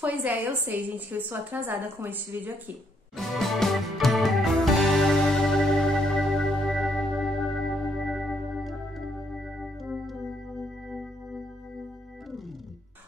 Pois é, eu sei, gente, que eu estou atrasada com este vídeo aqui.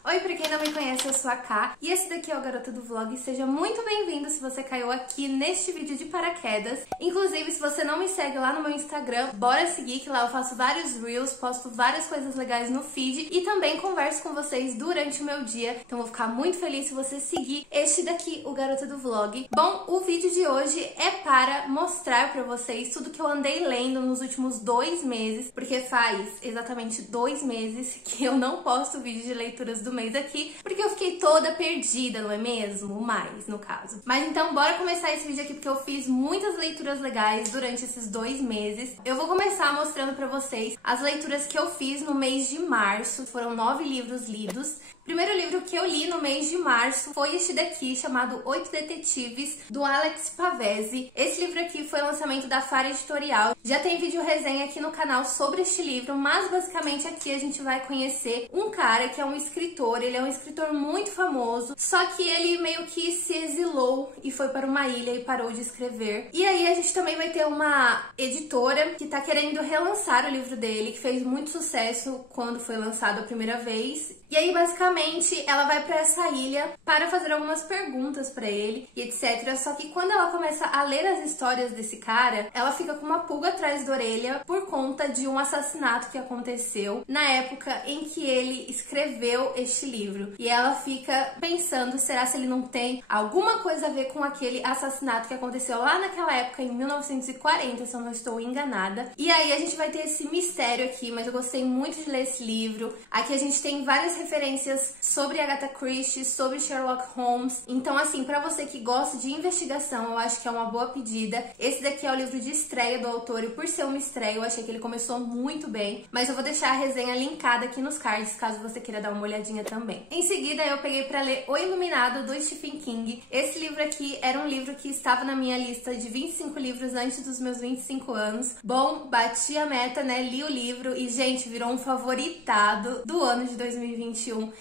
Oi, pra quem não me conhece, eu sou a Ká e esse daqui é o Garota do Vlog. Seja muito bem-vindo se você caiu aqui neste vídeo de paraquedas. Inclusive, se você não me segue lá no meu Instagram, bora seguir, que lá eu faço vários reels, posto várias coisas legais no feed e também converso com vocês durante o meu dia. Então vou ficar muito feliz se você seguir este daqui, o Garota do Vlog. Bom, o vídeo de hoje é para mostrar pra vocês tudo que eu andei lendo nos últimos 2 meses, porque faz exatamente 2 meses que eu não posto vídeo de leituras do mês aqui, porque eu fiquei toda perdida, não é mesmo? Mais, no caso. Mas então, bora começar esse vídeo aqui, porque eu fiz muitas leituras legais durante esses 2 meses. Eu vou começar mostrando pra vocês as leituras que eu fiz no mês de março. Foram 9 livros lidos. O primeiro livro que eu li no mês de março foi este daqui, chamado 8 Detetives, do Alex Pavese. Esse livro aqui foi o lançamento da Fara Editorial. Já tem vídeo resenha aqui no canal sobre este livro, mas basicamente aqui a gente vai conhecer um cara que é um escritor. Ele é um escritor muito famoso, só que ele meio que se exilou e foi para uma ilha e parou de escrever. E aí a gente também vai ter uma editora que tá querendo relançar o livro dele, que fez muito sucesso quando foi lançado a primeira vez. E aí, basicamente, ela vai pra essa ilha para fazer algumas perguntas pra ele e etc. Só que quando ela começa a ler as histórias desse cara, ela fica com uma pulga atrás da orelha por conta de um assassinato que aconteceu na época em que ele escreveu este livro. E ela fica pensando, será se ele não tem alguma coisa a ver com aquele assassinato que aconteceu lá naquela época, em 1940, se eu não estou enganada. E aí a gente vai ter esse mistério aqui, mas eu gostei muito de ler esse livro. Aqui a gente tem várias referências sobre Agatha Christie, sobre Sherlock Holmes. Então, assim, pra você que gosta de investigação, eu acho que é uma boa pedida. Esse daqui é o livro de estreia do autor e por ser uma estreia, eu achei que ele começou muito bem. Mas eu vou deixar a resenha linkada aqui nos cards, caso você queira dar uma olhadinha também. Em seguida, eu peguei pra ler O Iluminado, do Stephen King. Esse livro aqui era um livro que estava na minha lista de 25 livros antes dos meus 25 anos. Bom, bati a meta, né? Li o livro e, gente, virou um favoritado do ano de 2021.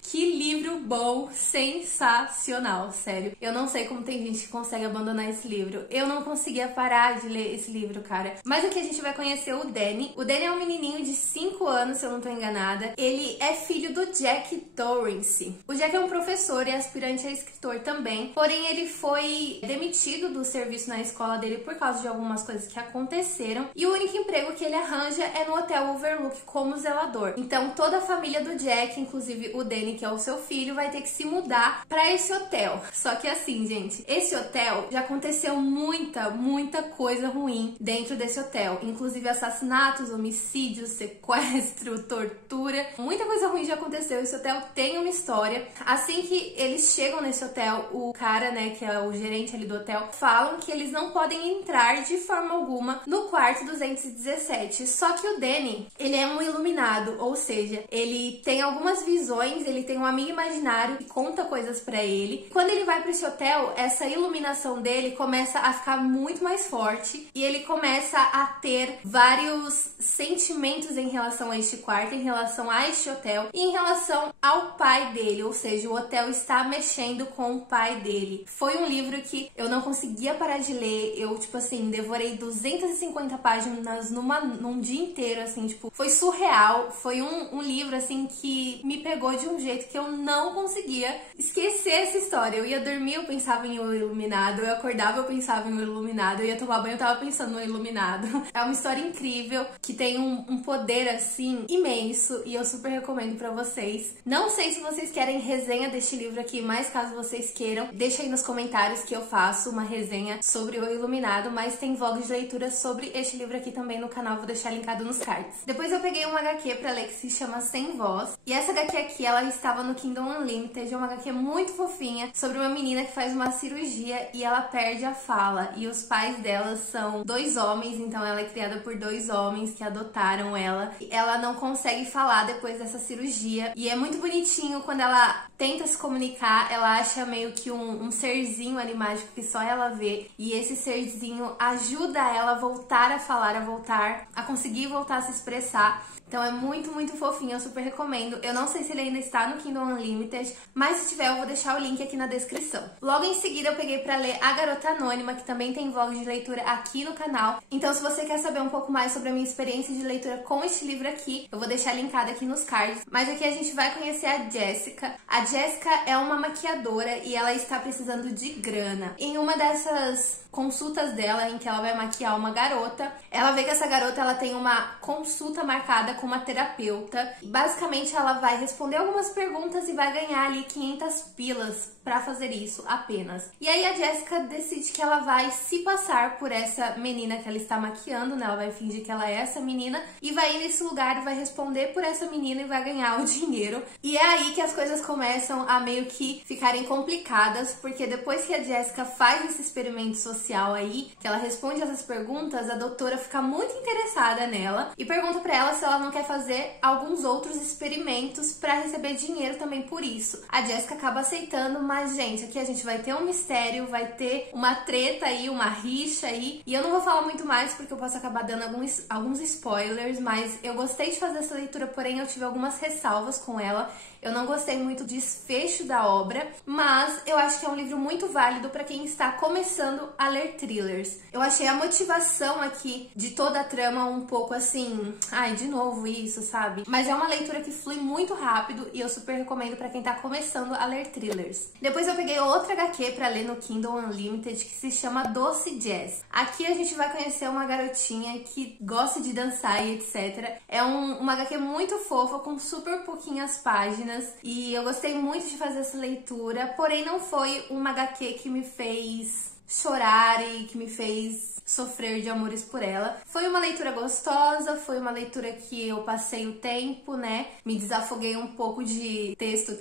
Que livro bom, sensacional, sério. Eu não sei como tem gente que consegue abandonar esse livro. Eu não conseguia parar de ler esse livro, cara. Mas aqui a gente vai conhecer o Danny. O Danny é um menininho de 5 anos, se eu não tô enganada. Ele é filho do Jack Torrance. O Jack é um professor e aspirante a escritor também. Porém, ele foi demitido do serviço na escola dele por causa de algumas coisas que aconteceram. E o único emprego que ele arranja é no Hotel Overlook como zelador. Então, toda a família do Jack, inclusive o Danny, que é o seu filho, vai ter que se mudar pra esse hotel. Só que assim, gente, esse hotel já aconteceu muita coisa ruim dentro desse hotel. Inclusive assassinatos, homicídios, sequestro, tortura. Muita coisa ruim já aconteceu. Esse hotel tem uma história. Assim que eles chegam nesse hotel, o cara, né, que é o gerente ali do hotel, falam que eles não podem entrar de forma alguma no quarto 217. Só que o Danny, ele é um iluminado, ou seja, ele tem algumas visões, ele tem um amigo imaginário que conta coisas pra ele. Quando ele vai pra esse hotel, essa iluminação dele começa a ficar muito mais forte e ele começa a ter vários sentimentos em relação a este quarto, em relação a este hotel e em relação ao pai dele, ou seja, o hotel está mexendo com o pai dele. Foi um livro que eu não conseguia parar de ler. Eu, tipo assim, devorei 250 páginas num dia inteiro, assim, tipo, foi surreal. Foi um livro, assim, que me pegou de um jeito que eu não conseguia esquecer essa história. Eu ia dormir, eu pensava em O Iluminado, eu acordava, eu pensava em O Iluminado, eu ia tomar banho, eu tava pensando no Iluminado. É uma história incrível, que tem um poder, assim, imenso, e eu super recomendo pra vocês. Não sei se vocês querem resenha deste livro aqui, mas caso vocês queiram, deixa aí nos comentários que eu faço uma resenha sobre O Iluminado, mas tem vlogs de leitura sobre este livro aqui também no canal, vou deixar linkado nos cards. Depois eu peguei uma HQ pra ler que se chama Sem Voz, e essa HQ aqui, ela estava no Kindle Unlimited, é uma HQ muito fofinha, sobre uma menina que faz uma cirurgia e ela perde a fala, e os pais dela são 2 homens, então ela é criada por 2 homens que adotaram ela. Ela não consegue falar depois dessa cirurgia, e é muito bonitinho quando ela tenta se comunicar, ela acha meio que um serzinho ali mágico que só ela vê, e esse serzinho ajuda ela a voltar a falar, a conseguir voltar a se expressar. Então é muito, muito fofinho, eu super recomendo. Eu não sei se ele ainda está no Kindle Unlimited, mas se tiver eu vou deixar o link aqui na descrição. Logo em seguida eu peguei pra ler A Garota Anônima, que também tem vlog de leitura aqui no canal. Então se você quer saber um pouco mais sobre a minha experiência de leitura com este livro aqui, eu vou deixar linkado aqui nos cards. Mas aqui a gente vai conhecer a Jessica. A Jessica é uma maquiadora e ela está precisando de grana. Em uma dessas consultas dela, em que ela vai maquiar uma garota, ela vê que essa garota ela tem uma consulta marcada com uma terapeuta. Basicamente ela vai responder algumas perguntas e vai ganhar ali 500 pilas pra fazer isso apenas. E aí a Jessica decide que ela vai se passar por essa menina que ela está maquiando, né? Ela vai fingir que ela é essa menina e vai ir nesse lugar e vai responder por essa menina e vai ganhar o dinheiro. E é aí que as coisas começam a meio que ficarem complicadas, porque depois que a Jessica faz esse experimento social aí, que ela responde essas perguntas, a doutora fica muito interessada nela e pergunta pra ela se ela não quer fazer alguns outros experimentos pra receber dinheiro também por isso. A Jessica acaba aceitando, mas gente, aqui a gente vai ter um mistério, vai ter uma treta aí, uma rixa aí, e eu não vou falar muito mais porque eu posso acabar dando alguns spoilers, mas eu gostei de fazer essa leitura, porém eu tive algumas ressalvas com ela. Eu não gostei muito do desfecho da obra, mas eu acho que é um livro muito válido para quem está começando a ler thrillers. Eu achei a motivação aqui de toda a trama um pouco assim, ai, de novo isso, sabe? Mas é uma leitura que flui muito rápido e eu super recomendo para quem tá começando a ler thrillers. Depois eu peguei outra HQ para ler no Kindle Unlimited que se chama Doce Jazz. Aqui a gente vai conhecer uma garotinha que gosta de dançar e etc. É uma HQ muito fofa, com super pouquinhas páginas. E eu gostei muito de fazer essa leitura, porém não foi uma HQ que me fez chorar e que me fez sofrer de amores por ela. Foi uma leitura gostosa, foi uma leitura que eu passei o tempo, né? Me desafoguei um pouco de texto,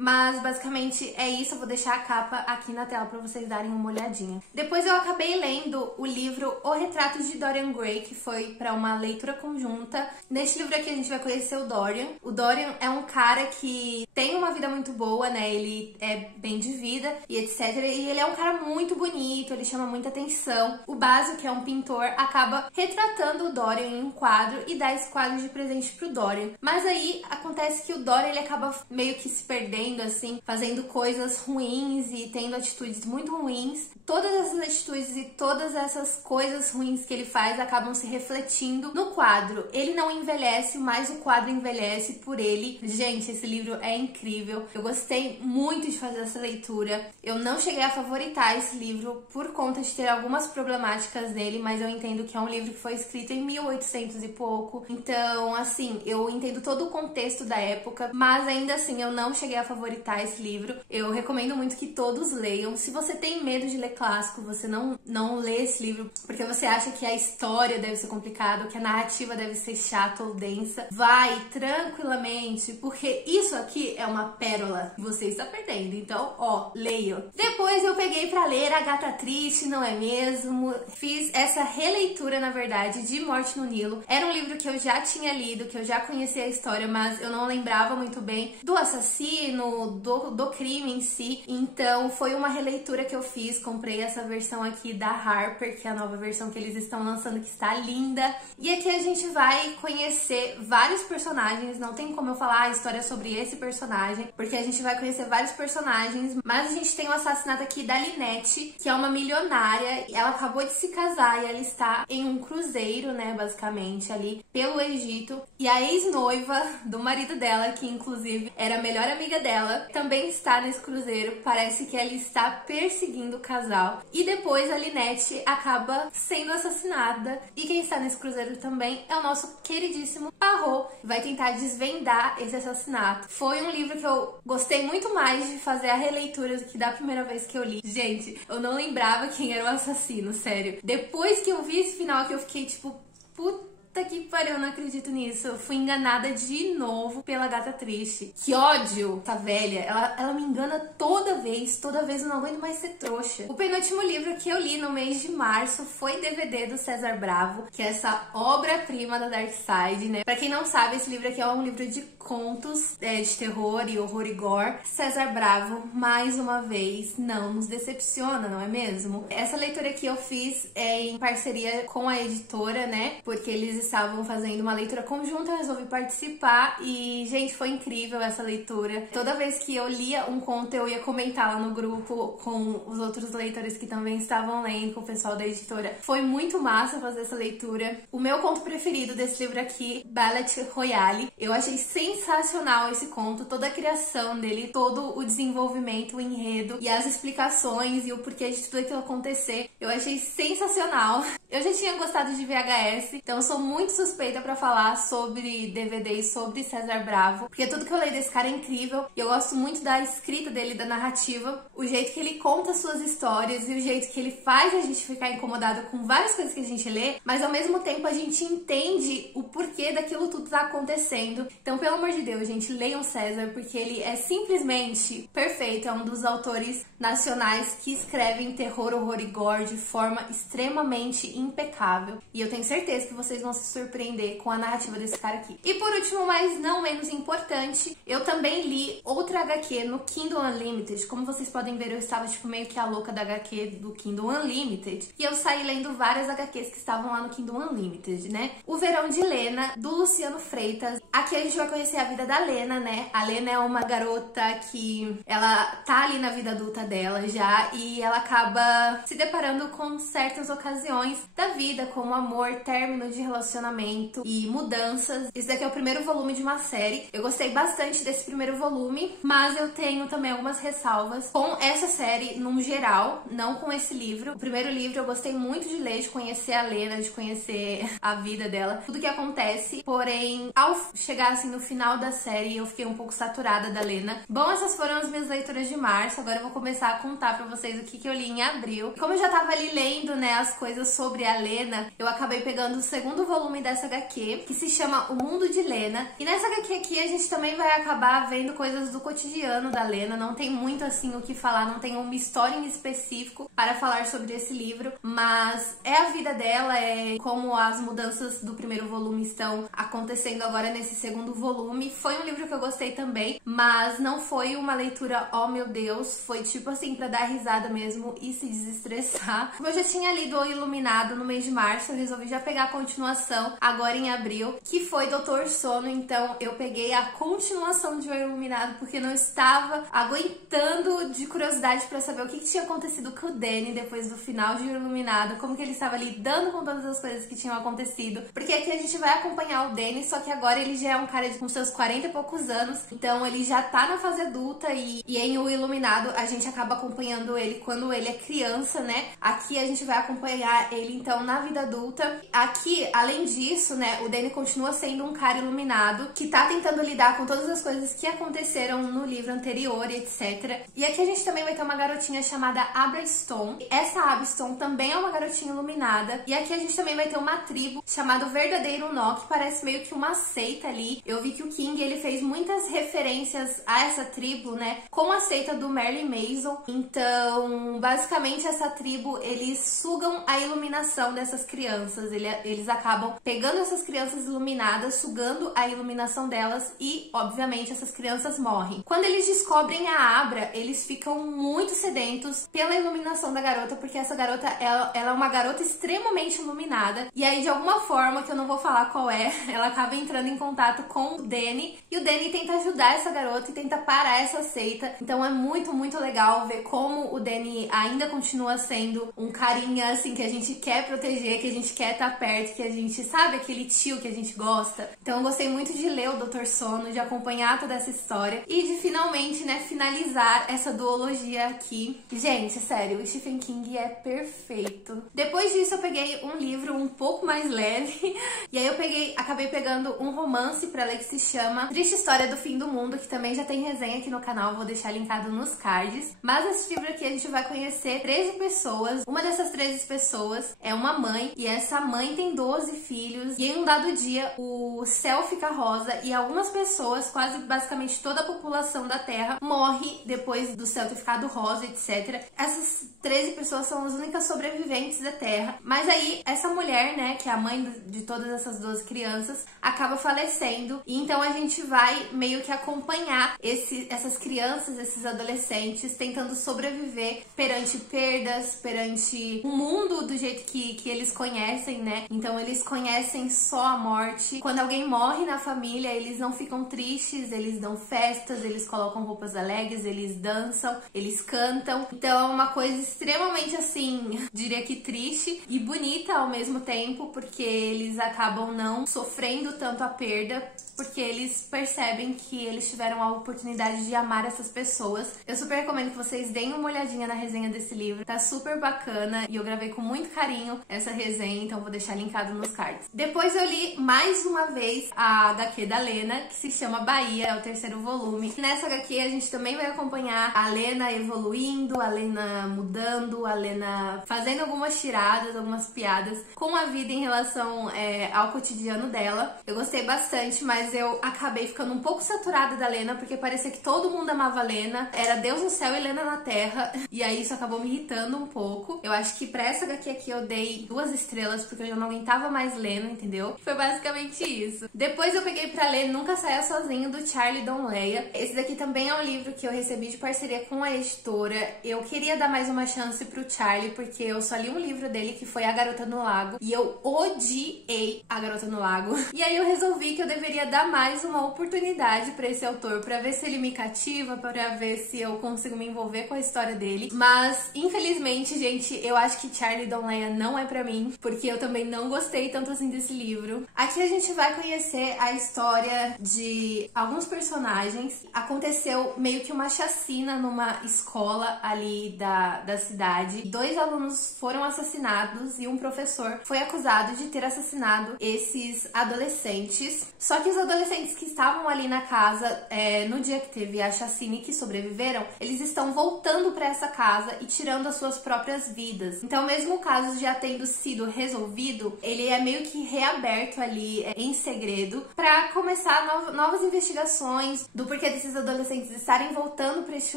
mas basicamente é isso. Eu vou deixar a capa aqui na tela pra vocês darem uma olhadinha. Depois eu acabei lendo o livro O Retrato de Dorian Gray, que foi pra uma leitura conjunta. Neste livro aqui a gente vai conhecer o Dorian. O Dorian é um cara que tem uma vida muito boa, né? Ele é bem de vida e etc. E ele é um cara muito bonito, ele chama muita atenção. O Basil, que é um pintor, acaba retratando o Dorian em um quadro e dá esse quadro de presente pro Dorian. Mas aí acontece que o Dorian ele acaba meio que se perdendo, assim, fazendo coisas ruins e tendo atitudes muito ruins. Todas essas atitudes e todas essas coisas ruins que ele faz acabam se refletindo no quadro. Ele não envelhece, mas o quadro envelhece por ele. Gente, esse livro é incrível. Eu gostei muito de fazer essa leitura. Eu não cheguei a favoritar esse livro por conta de ter algumas problemáticas nele, mas eu entendo que é um livro que foi escrito em 1800 e pouco. Então, assim, eu entendo todo o contexto da época, mas ainda assim eu não cheguei a favoritar esse livro. Eu recomendo muito que todos leiam. Se você tem medo de ler clássico, você não lê esse livro porque você acha que a história deve ser complicada, que a narrativa deve ser chata ou densa, vai tranquilamente, porque isso aqui é uma pérola que você está perdendo. Então, ó, leia. Depois eu peguei pra ler A Gata Triste, não é mesmo? Fiz essa releitura, na verdade, de Morte no Nilo. Era um livro que eu já tinha lido, que eu já conhecia a história, mas eu não lembrava muito bem do assassino, do crime em si. Então foi uma releitura que eu fiz. Comprei essa versão aqui da Harper, que é a nova versão que eles estão lançando, que está linda. E aqui a gente vai conhecer vários personagens. Não tem como eu falar a história sobre esse personagem, porque a gente vai conhecer vários personagens. Mas a gente tem o assassinato aqui da Lynette, que é uma milionária. Ela acabou de se casar e ela está em um cruzeiro, né, basicamente, ali pelo Egito. E a ex-noiva do marido dela, que inclusive era a melhor amiga dela, também está nesse cruzeiro. Parece que ela está perseguindo o casal. E depois a Lynette acaba sendo assassinada. E quem está nesse cruzeiro também é o nosso queridíssimo Poirot, que vai tentar desvendar esse assassinato. Foi um livro que eu gostei muito mais de fazer a releitura do que da primeira vez que eu li. Gente, eu não lembrava quem era o assassino, sério. Depois que eu vi esse final aqui, eu fiquei tipo, puta que pariu, eu não acredito nisso. Eu fui enganada de novo pela Gata Triste. Que ódio, tá velha. Ela me engana toda vez eu não aguento mais ser trouxa. O penúltimo livro que eu li no mês de março foi DVD do César Bravo, que é essa obra-prima da Dark Side, né? Pra quem não sabe, esse livro aqui é um livro de contos de terror e horror e gore, César Bravo, mais uma vez, não nos decepciona, não é mesmo? Essa leitura que eu fiz é em parceria com a editora, né? Porque eles estavam fazendo uma leitura conjunta, eu resolvi participar e, gente, foi incrível essa leitura. Toda vez que eu lia um conto, eu ia comentar lá no grupo com os outros leitores que também estavam lendo, com o pessoal da editora. Foi muito massa fazer essa leitura. O meu conto preferido desse livro aqui, Ballet Royale. Eu achei sensacional esse conto, toda a criação dele, todo o desenvolvimento, o enredo e as explicações e o porquê de tudo aquilo acontecer. Eu achei sensacional. Eu já tinha gostado de VHS, então eu sou muito suspeita pra falar sobre DVD e sobre César Bravo, porque tudo que eu leio desse cara é incrível e eu gosto muito da escrita dele, da narrativa, o jeito que ele conta suas histórias e o jeito que ele faz a gente ficar incomodado com várias coisas que a gente lê, mas ao mesmo tempo a gente entende o porquê daquilo tudo tá acontecendo. Então, pelo amor de Deus, gente, leiam César, porque ele é simplesmente perfeito, é um dos autores nacionais que escrevem terror, horror e gore de forma extremamente impecável. E eu tenho certeza que vocês vão se surpreender com a narrativa desse cara aqui. E por último, mas não menos importante, eu também li outra HQ no Kindle Unlimited. Como vocês podem ver, eu estava tipo meio que a louca da HQ do Kindle Unlimited. E eu saí lendo várias HQs que estavam lá no Kindle Unlimited, né? O Verão de Lena, do Luciano Freitas. Aqui a gente vai conhecer a vida da Lena, né? A Lena é uma garota que ela tá ali na vida adulta dela já e ela acaba se deparando com certas ocasiões da vida, como amor, término de relacionamento e mudanças. Esse daqui é o primeiro volume de uma série. Eu gostei bastante desse primeiro volume, mas eu tenho também algumas ressalvas com essa série num geral, não com esse livro. O primeiro livro eu gostei muito de ler, de conhecer a Lena, de conhecer a vida dela, tudo que acontece, porém, ao chegar assim no final da série, eu fiquei um pouco saturada da Lena. Bom, essas foram as minhas leituras de março, agora eu vou começar a contar pra vocês o que eu li em abril. Como eu já tava ali lendo, né, as coisas sobre a Lena, eu acabei pegando o segundo volume dessa HQ, que se chama O Mundo de Lena. E nessa HQ aqui a gente também vai acabar vendo coisas do cotidiano da Lena, não tem muito assim o que falar, não tem uma história em específico para falar sobre esse livro, mas é a vida dela, é como as mudanças do primeiro volume estão acontecendo agora nesse segundo volume. Foi um livro que eu gostei também, mas não foi uma leitura, oh meu Deus, foi tipo assim pra dar risada mesmo e se desestressar. Como eu já tinha lido O Iluminado no mês de março, eu resolvi já pegar a continuação agora em abril, que foi Doutor Sono, então eu peguei a continuação de O Iluminado porque não estava aguentando de curiosidade pra saber o que tinha acontecido com o Danny depois do final de O Iluminado, como que ele estava lidando com todas as coisas que tinham acontecido, porque aqui a gente vai acompanhar o Danny, só que agora ele já é um cara com seus 40 e poucos anos, então ele já tá na fase adulta e em O Iluminado a gente acaba acompanhando ele quando ele é criança, né? Aqui a gente vai acompanhar ele então na vida adulta. Aqui, além disso, né, o Danny continua sendo um cara iluminado que tá tentando lidar com todas as coisas que aconteceram no livro anterior e etc. E aqui a gente também vai ter uma garotinha chamada Abra Stone. Essa Abra Stone também é uma garotinha iluminada. E aqui a gente também vai ter uma tribo chamada Verdadeiro Nó, que parece meio que uma seita ali. Eu vi que o King, ele fez muitas referências a essa tribo, né, com a seita do Merlin Mason. Então, basicamente, essa tribo, eles sugam a iluminação dessas crianças. Eles acabam pegando essas crianças iluminadas, sugando a iluminação delas e, obviamente, essas crianças morrem. Quando eles descobrem a Abra, eles ficam muito sedentos pela iluminação da garota, porque essa garota, ela é uma garota extremamente iluminada. E aí, de alguma forma, que eu não vou falar qual é, ela acaba entrando em contato com o Danny, e o Danny tenta ajudar essa garota e tenta parar essa seita. Então é muito, muito legal ver como o Danny ainda continua sendo um carinha, assim, que a gente quer proteger, que a gente quer estar perto, que a gente sabe aquele tio que a gente gosta. Então eu gostei muito de ler o Doutor Sono, de acompanhar toda essa história e de finalmente, né, finalizar essa duologia aqui. Gente, sério, o Stephen King é perfeito. Depois disso eu peguei um livro um pouco mais leve e aí eu acabei pegando um romance pra ler que se chama Triste História do Fim do Mundo, que também já tem resenha aqui no canal, vou deixar linkado nos cards. Mas esse livro aqui a gente vai conhecer 13 pessoas. Uma dessas 13 pessoas é uma mãe, e essa mãe tem 12 filhos, e em um dado dia o céu fica rosa e algumas pessoas, quase basicamente toda a população da Terra, morre depois do céu ter ficado rosa, etc. Essas 13 pessoas são as únicas sobreviventes da Terra. Mas aí essa mulher, né, que é a mãe de todas essas 12 crianças, acaba falecendo crescendo, e então a gente vai meio que acompanhar essas crianças, esses adolescentes tentando sobreviver perante perdas, perante o mundo do jeito que eles conhecem, né? Então eles conhecem só a morte. Quando alguém morre na família, eles não ficam tristes, eles dão festas, eles colocam roupas alegres, eles dançam, eles cantam. Então é uma coisa extremamente assim, diria que triste e bonita ao mesmo tempo, porque eles acabam não sofrendo tanto a perda, porque eles percebem que eles tiveram a oportunidade de amar essas pessoas. Eu super recomendo que vocês deem uma olhadinha na resenha desse livro, tá super bacana e eu gravei com muito carinho essa resenha, então vou deixar linkado nos cards. Depois eu li mais uma vez a HQ da Lena, que se chama Bahia, é o 3º volume. Nessa HQ a gente também vai acompanhar a Lena evoluindo, a Lena mudando, a Lena fazendo algumas tiradas, algumas piadas com a vida em relação ao cotidiano dela. Eu gostei bastante, mas eu acabei ficando um pouco saturada da Lena, porque parecia que todo mundo amava a Lena, era Deus no céu e Lena na terra, e aí isso acabou me irritando um pouco. Eu acho que pra essa HQ aqui eu dei 2 estrelas, porque eu já não aguentava mais Lena, entendeu? Foi basicamente isso. Depois eu peguei pra ler Nunca Saia Sozinho, do Charlie Donleia. Esse daqui também é um livro que eu recebi de parceria com a editora. Eu queria dar mais uma chance pro Charlie, porque eu só li um livro dele, que foi A Garota no Lago, e eu odiei A Garota no Lago. E aí eu resolvi que eu deveria dar mais uma oportunidade pra esse autor, pra ver se ele me cativa, pra ver se eu consigo me envolver com a história dele. Mas, infelizmente, gente, eu acho que Charlie Donleia não é pra mim, porque eu também não gostei tanto assim desse livro. Aqui a gente vai conhecer a história de alguns personagens. Aconteceu meio que uma chacina numa escola ali da cidade. 2 alunos foram assassinados e um professor foi acusado de ter assassinado esses adolescentes. Só que os adolescentes que estavam ali na casa no dia que teve a chacina e que sobreviveram, eles estão voltando para essa casa e tirando as suas próprias vidas. Então, mesmo o caso já tendo sido resolvido, ele é meio que reaberto ali em segredo para começar novas investigações do porquê desses adolescentes estarem voltando para este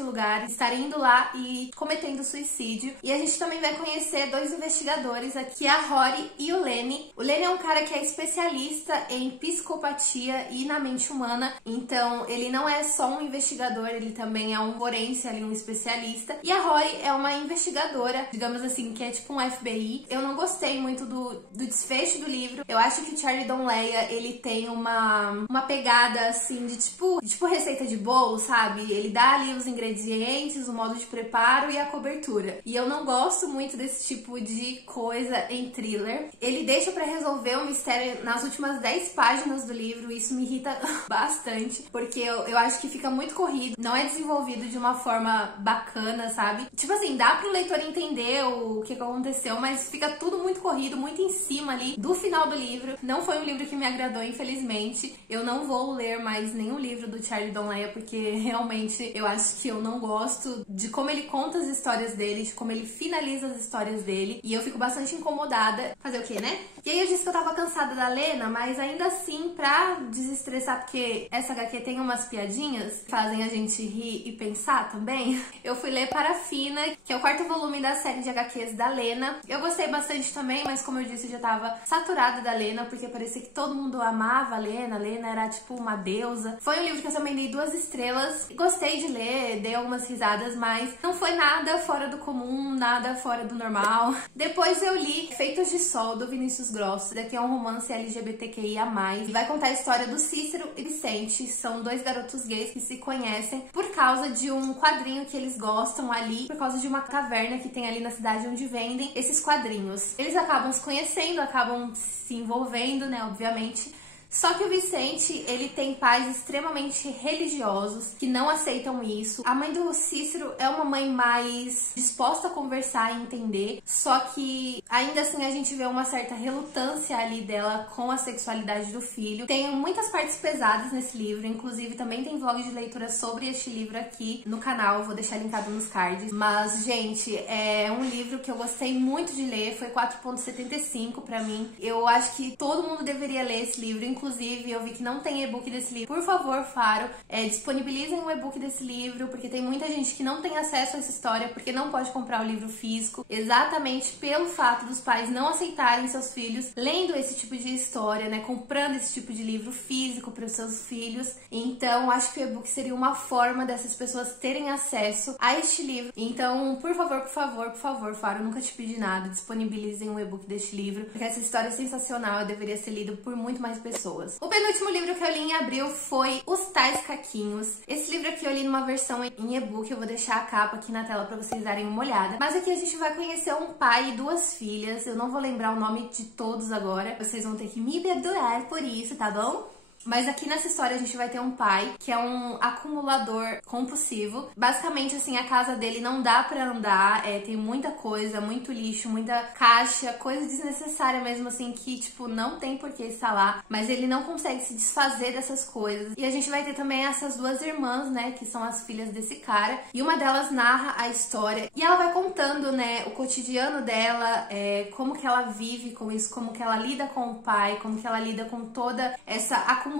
lugar, estarem indo lá e cometendo suicídio. E a gente também vai conhecer 2 investigadores aqui, a Rory e o Lenny. O Lenny é um cara que é especialista em psicopatia e na mente humana, então ele não é só um investigador, ele também é um forense ali, um especialista. E a Rory é uma investigadora, digamos assim, que é tipo um FBI. Eu não gostei muito do desfecho do livro. Eu acho que o Charlie Donleia, ele tem uma pegada assim de tipo receita de bolo, sabe? Ele dá ali os ingredientes, o modo de preparo e a cobertura. E eu não gosto muito desse tipo de coisa em thriller. Ele deixa pra resolver o mistério nas últimas 10 páginas do livro, isso me irrita bastante, porque eu acho que fica muito corrido, não é desenvolvido de uma forma bacana, sabe? Tipo assim, dá pro leitor entender o que aconteceu, mas fica tudo muito corrido, muito em cima ali do final do livro. Não foi um livro que me agradou, infelizmente. Eu não vou ler mais nenhum livro do Charlie Donleia, porque realmente eu acho que eu não gosto de como ele conta as histórias dele, de como ele finaliza as histórias dele, e eu fico bastante incomodada. Fazer o quê, né? E aí eu disse que eu tava cansada da Lena, mas ainda assim, pra desestressar, porque essa HQ tem umas piadinhas que fazem a gente rir e pensar também, eu fui ler Parafina, que é o 4º volume da série de HQs da Lena. Eu gostei bastante também, mas como eu disse, eu já tava saturada da Lena, porque parecia que todo mundo amava a Lena era tipo uma deusa. Foi um livro que eu também dei 2 estrelas, gostei de ler, dei algumas risadas, mas não foi nada fora do comum, nada fora do normal. Depois eu li Feitos de Sol, do Vinícius Grosso. Daqui é um romance LGBTQIA+, e vai contar a história do Cícero e Vicente. São 2 garotos gays que se conhecem por causa de um quadrinho que eles gostam ali, por causa de uma caverna que tem ali na cidade onde vendem esses quadrinhos. Eles acabam se conhecendo, acabam se envolvendo, né, obviamente. Só que o Vicente, ele tem pais extremamente religiosos que não aceitam isso. A mãe do Cícero é uma mãe mais disposta a conversar e entender, só que ainda assim a gente vê uma certa relutância ali dela com a sexualidade do filho. Tem muitas partes pesadas nesse livro, inclusive também tem vlog de leitura sobre este livro aqui no canal, vou deixar linkado nos cards. Mas, gente, é um livro que eu gostei muito de ler, foi 4.75 pra mim. Eu acho que todo mundo deveria ler esse livro, inclusive, eu vi que não tem e-book desse livro. Por favor, Faro, disponibilizem um e-book desse livro, porque tem muita gente que não tem acesso a essa história, porque não pode comprar o livro físico, exatamente pelo fato dos pais não aceitarem seus filhos lendo esse tipo de história, né, comprando esse tipo de livro físico para os seus filhos. Então, acho que o e-book seria uma forma dessas pessoas terem acesso a este livro. Então, por favor, Faro, eu nunca te pedi nada, disponibilizem um e-book deste livro, porque essa história é sensacional e deveria ser lido por muito mais pessoas. O penúltimo livro que eu li em abril foi Os Tais Caquinhos. Esse livro aqui eu li numa versão em e-book, eu vou deixar a capa aqui na tela pra vocês darem uma olhada. Mas aqui a gente vai conhecer um pai e duas filhas, eu não vou lembrar o nome de todos agora, vocês vão ter que me perdoar por isso, tá bom? Mas aqui nessa história a gente vai ter um pai que é um acumulador compulsivo. Basicamente, assim, a casa dele não dá pra andar, tem muita coisa, muito lixo, muita caixa, coisa desnecessária mesmo, assim, que, tipo, não tem por que estar lá. Mas ele não consegue se desfazer dessas coisas. E a gente vai ter também essas duas irmãs, né, que são as filhas desse cara. E uma delas narra a história. E ela vai contando, né, o cotidiano dela, como que ela vive com isso, como que ela lida com o pai, como que ela lida com toda essa acumulação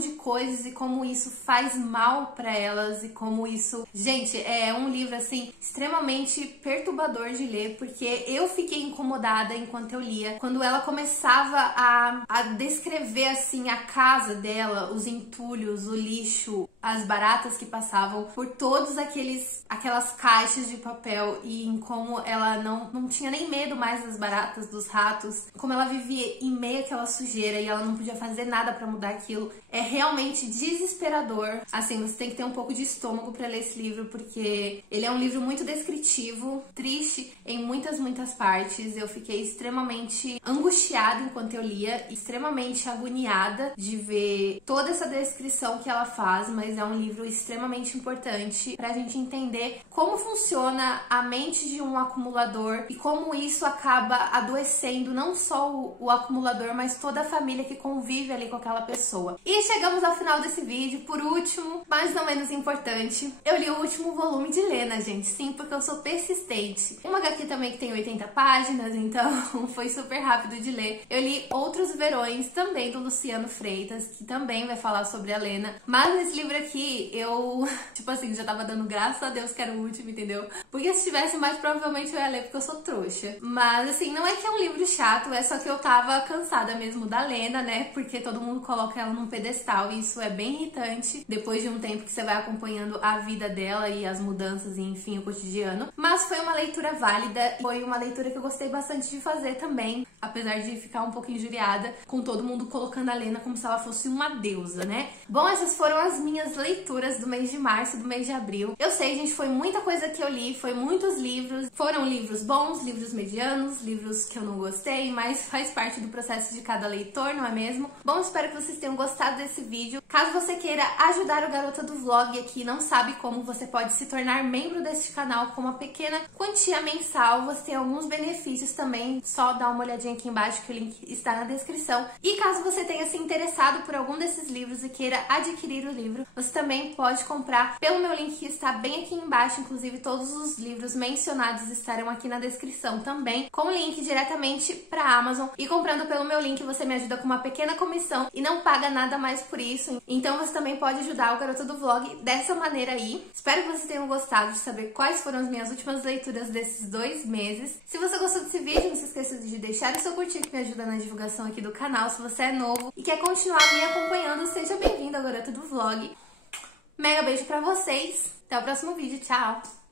de coisas e como isso faz mal pra elas e como isso... Gente, é um livro, assim, extremamente perturbador de ler, porque eu fiquei incomodada enquanto eu lia. Quando ela começava a descrever, assim, a casa dela, os entulhos, o lixo, as baratas que passavam por todos aquelas caixas de papel e em como ela não tinha nem medo mais das baratas, dos ratos, como ela vivia em meio àquela sujeira e ela não podia fazer nada pra mudar aquilo. É realmente desesperador. Assim, você tem que ter um pouco de estômago pra ler esse livro, porque ele é um livro muito descritivo, triste em muitas partes. Eu fiquei extremamente angustiada enquanto eu lia, extremamente agoniada de ver toda essa descrição que ela faz, mas é um livro extremamente importante pra gente entender como funciona a mente de um acumulador e como isso acaba adoecendo não só o acumulador, mas toda a família que convive ali com aquela pessoa. E chegamos ao final desse vídeo. Por último, mas não menos importante, eu li o último volume de Lena, gente. Sim, porque eu sou persistente. Uma HQ também que tem 80 páginas, então foi super rápido de ler. Eu li Outros Verões, também do Luciano Freitas, que também vai falar sobre a Lena. Mas nesse livro aqui, eu, tipo assim, já tava dando graças a Deus que era o último, entendeu? Porque se tivesse mais, provavelmente eu ia ler, porque eu sou trouxa. Mas, assim, não é que é um livro chato, é só que eu tava cansada mesmo da Lena, né? Porque todo mundo coloca ela num pedestal e isso é bem irritante depois de um tempo que você vai acompanhando a vida dela e as mudanças e, enfim, o cotidiano. Mas foi uma leitura válida, foi uma leitura que eu gostei bastante de fazer também, apesar de ficar um pouco injuriada com todo mundo colocando a Lena como se ela fosse uma deusa, né? Bom, essas foram as minhas leituras do mês de março, do mês de abril. Eu sei, gente, foi muita coisa que eu li, foi muitos livros, foram livros bons, livros medianos, livros que eu não gostei, mas faz parte do processo de cada leitor, não é mesmo? Bom, espero que vocês tenham gostado desse vídeo. Caso você queira ajudar o Garota do Vlog aqui, não sabe como, você pode se tornar membro deste canal com uma pequena quantia mensal. Você tem alguns benefícios também, só dá uma olhadinha aqui embaixo que o link está na descrição. E caso você tenha se interessado por algum desses livros e queira adquirir o livro, você também pode comprar pelo meu link que está bem aqui embaixo. Inclusive todos os livros mencionados estarão aqui na descrição também, com link diretamente para a Amazon. E comprando pelo meu link você me ajuda com uma pequena comissão e não paga nada mais por isso. Então você também pode ajudar o Garota do Vlog dessa maneira aí. Espero que vocês tenham gostado de saber quais foram as minhas últimas leituras desses 2 meses. Se você gostou desse vídeo, não se esqueça de deixar o seu curtir, que me ajuda na divulgação aqui do canal. Se você é novo e quer continuar me acompanhando, seja bem-vindo ao Garota do Vlog. Mega beijo pra vocês. Até o próximo vídeo. Tchau!